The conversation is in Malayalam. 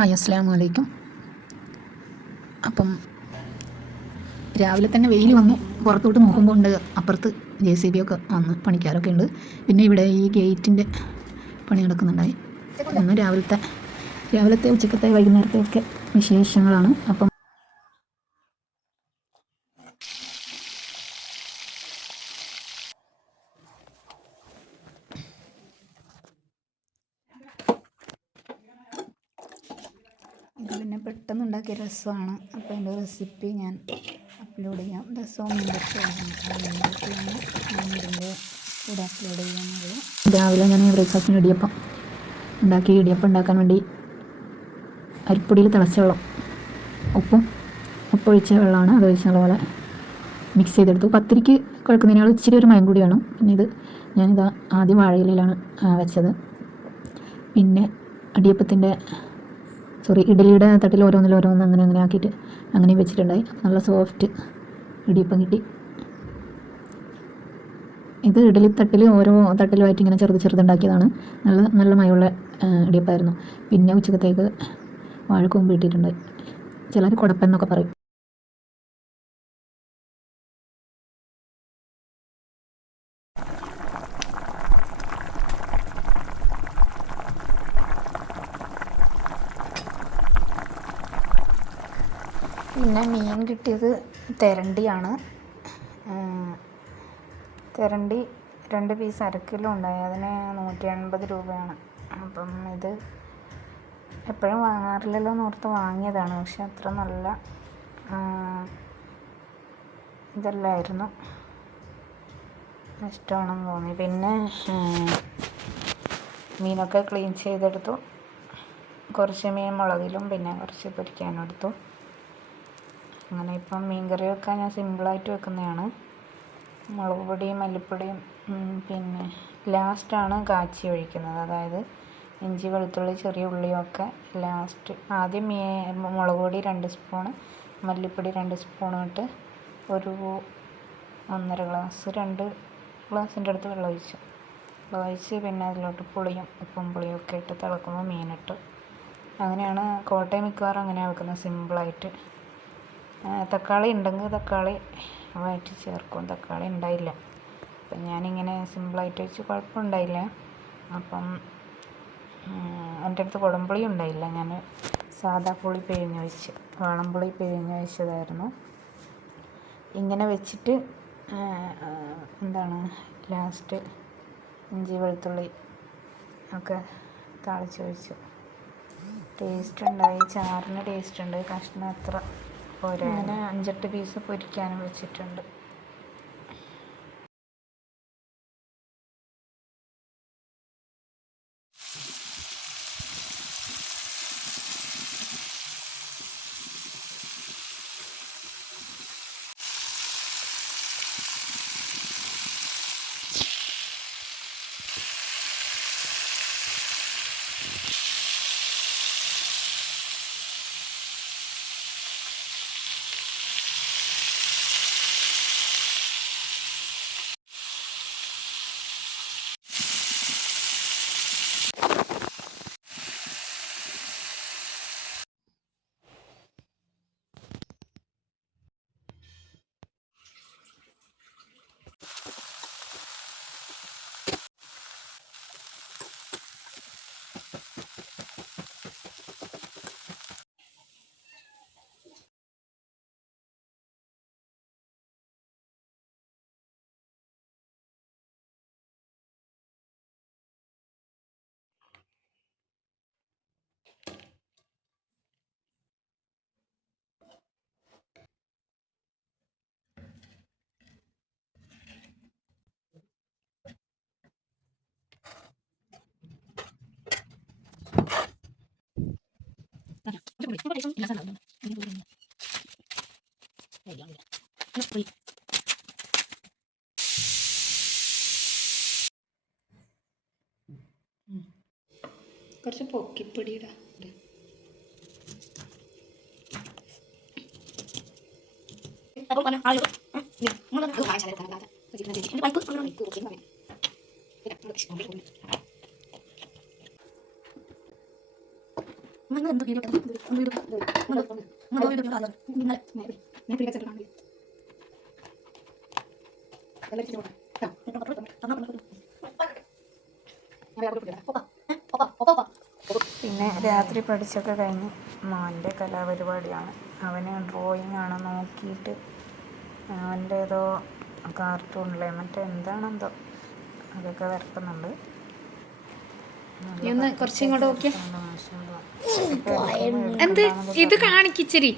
ഹായ് അസ്സാം വലൈക്കും അപ്പം രാവിലെ തന്നെ വെയിൽ വന്നു. പുറത്തോട്ട് നോക്കുമ്പോൾ ഉണ്ട് അപ്പുറത്ത് ജെ സി ബി ഒക്കെ വന്ന് പണിക്കാരൊക്കെ ഉണ്ട്. പിന്നെ ഇവിടെ ഈ ഗേറ്റിന്റെ പണി നടക്കുന്നുണ്ടായി. ഒന്ന് രാവിലത്തെ രാവിലത്തെ ഉച്ചക്കത്തെ വൈകുന്നേരത്തെ ഒക്കെ വിശേഷങ്ങളാണ്. അപ്പം ഇത് പിന്നെ പെട്ടെന്ന് ഉണ്ടാക്കിയ രസമാണ്. അപ്പോൾ അതിന്റെ റെസിപ്പി ഞാൻ അപ്ലോഡ് ചെയ്യാം. രസവും കൂടെ അപ്ലോഡ് ചെയ്യാനുള്ളത് രാവിലെ ഞാൻ ബ്രേക്ക്ഫാസ്റ്റിന് ഇടിയപ്പം ഉണ്ടാക്കി. ഇടിയപ്പം ഉണ്ടാക്കാൻ വേണ്ടി അരിപ്പൊടിയിൽ തിളച്ച വെള്ളം ഉപ്പും ഉപ്പൊഴിച്ച വെള്ളമാണ് അത് ഒഴിച്ച പോലെ മിക്സ് ചെയ്തെടുത്തു. പത്തിരിക്ക് കുഴക്കുന്നതിനേക്കാൾ ഇച്ചിരി ഒരു മയം കൂടി വേണം. പിന്നെ ഇത് ഞാനിത് ആദ്യം വാഴയിലാണ് വെച്ചത്. പിന്നെ അടിയപ്പത്തിന്റെ സോറി ഇഡലിയുടെ തട്ടിൽ ഓരോന്നിൽ ഓരോന്ന് അങ്ങനെ അങ്ങനെ ആക്കിയിട്ട് അങ്ങനെ വെച്ചിട്ടുണ്ടായി. നല്ല സോഫ്റ്റ് ഇടിയപ്പം കിട്ടി. ഇത് ഇഡലി തട്ടിൽ ഓരോ തട്ടിലുമായിട്ട് ഇങ്ങനെ ചെറുത് ചെറുതുണ്ടാക്കിയതാണ്. നല്ല നല്ല മയമുള്ള ഇടിയപ്പമായിരുന്നു പിന്നെ ഉച്ചക്കത്തേക്ക് വാഴക്കൊമ്പ് ഇട്ടിട്ടുണ്ട് ചിലർ കുടപ്പൻ എന്നൊക്കെ പറയും. പിന്നെ മീൻ കിട്ടിയത് തെരണ്ടിയാണ്. തെരണ്ടി രണ്ട് പീസ് അര കിലോ ഉണ്ടായി. അതിന് നൂറ്റി എൺപത് രൂപയാണ്. അപ്പം ഇത് എപ്പോഴും വാങ്ങാറില്ലല്ലോ എന്ന് ഓർത്ത് വാങ്ങിയതാണ്. പക്ഷെ അത്ര നല്ല ഇതല്ലായിരുന്നു. ഇഷ്ടമാണെന്ന് തോന്നി. പിന്നെ മീനൊക്കെ ക്ലീൻ ചെയ്തെടുത്തു. കുറച്ച് മീൻ മുളകിലും പിന്നെ കുറച്ച് പൊരിക്കാനും എടുത്തു അങ്ങനെ ഇപ്പം മീൻ കറി വെക്കാൻ ഞാൻ സിമ്പിളായിട്ട് വെക്കുന്നതാണ്. മുളക് പൊടിയും മല്ലിപ്പൊടിയും പിന്നെ ലാസ്റ്റാണ് കാച്ചി ഒഴിക്കുന്നത്. അതായത് ഇഞ്ചി വെളുത്തുള്ളി ചെറിയ ഉള്ളിയൊക്കെ ലാസ്റ്റ് ആദ്യം മീ മുളക് പൊടി രണ്ട് സ്പൂണ് മല്ലിപ്പൊടി രണ്ട് സ്പൂണും ഇട്ട് ഒരു ഒന്നര ഗ്ലാസ് രണ്ട് ഗ്ലാസിന്റെ അടുത്ത് വെള്ളം ഒഴിച്ചു. വെള്ളം ഒഴിച്ച് പിന്നെ അതിലോട്ട് പുളിയും ഉപ്പും പുളിയും ഒക്കെ ഇട്ട് തിളക്കുമ്പോൾ മീനിട്ട്. അങ്ങനെയാണ് കോട്ടയം മിക്കവാറും അങ്ങനെയാണ് വെക്കുന്നത് സിമ്പിളായിട്ട്. തക്കാളി ഉണ്ടെങ്കിൽ തക്കാളി വഴറ്റി ചേർക്കും. തക്കാളി ഉണ്ടായില്ല. അപ്പം ഞാനിങ്ങനെ സിമ്പിളായിട്ട് വെച്ച് കുഴപ്പമുണ്ടായില്ല. അപ്പം എന്റെ അടുത്ത് കുടംപുളി ഉണ്ടായില്ല. ഞാൻ സാദാ പുളി പിഴിഞ്ഞ് വെച്ച് വാളംപുളി പിഴിഞ്ഞ് വെച്ചതായിരുന്നു. ഇങ്ങനെ വെച്ചിട്ട് എന്താണ് ലാസ്റ്റ് ഇഞ്ചി വെളുത്തുള്ളി ഒക്കെ താളിച്ച് വെച്ചു. ടേസ്റ്റ് ഉണ്ടായി. ചാറിന് ടേസ്റ്റ് ഉണ്ട്. കഷ്ണം അത്ര അങ്ങനെ അഞ്ചെട്ട് പീസ് പൊരിക്കാനും വെച്ചിട്ടുണ്ട്. കുറച്ച് പൊക്കിപ്പൊടിയിടാം പിന്നെ രാത്രി പഠിച്ചൊക്കെ കഴിഞ്ഞ് മോന്റെ കലാപരിപാടിയാണ്. അവന് ഡ്രോയിങ് ആണ് നോക്കിയിട്ട് അവന്റെ ഏതോ കാർട്ടൂണിലെ മറ്റേ എന്താണെന്തോ അതൊക്കെ വരക്കുന്നുണ്ട്. ഒന്ന് കുറച്ചും കൂടെ നോക്കിയേ. മാഷാ എന്ത്? ഇത് കാണിക്കിച്ചിരി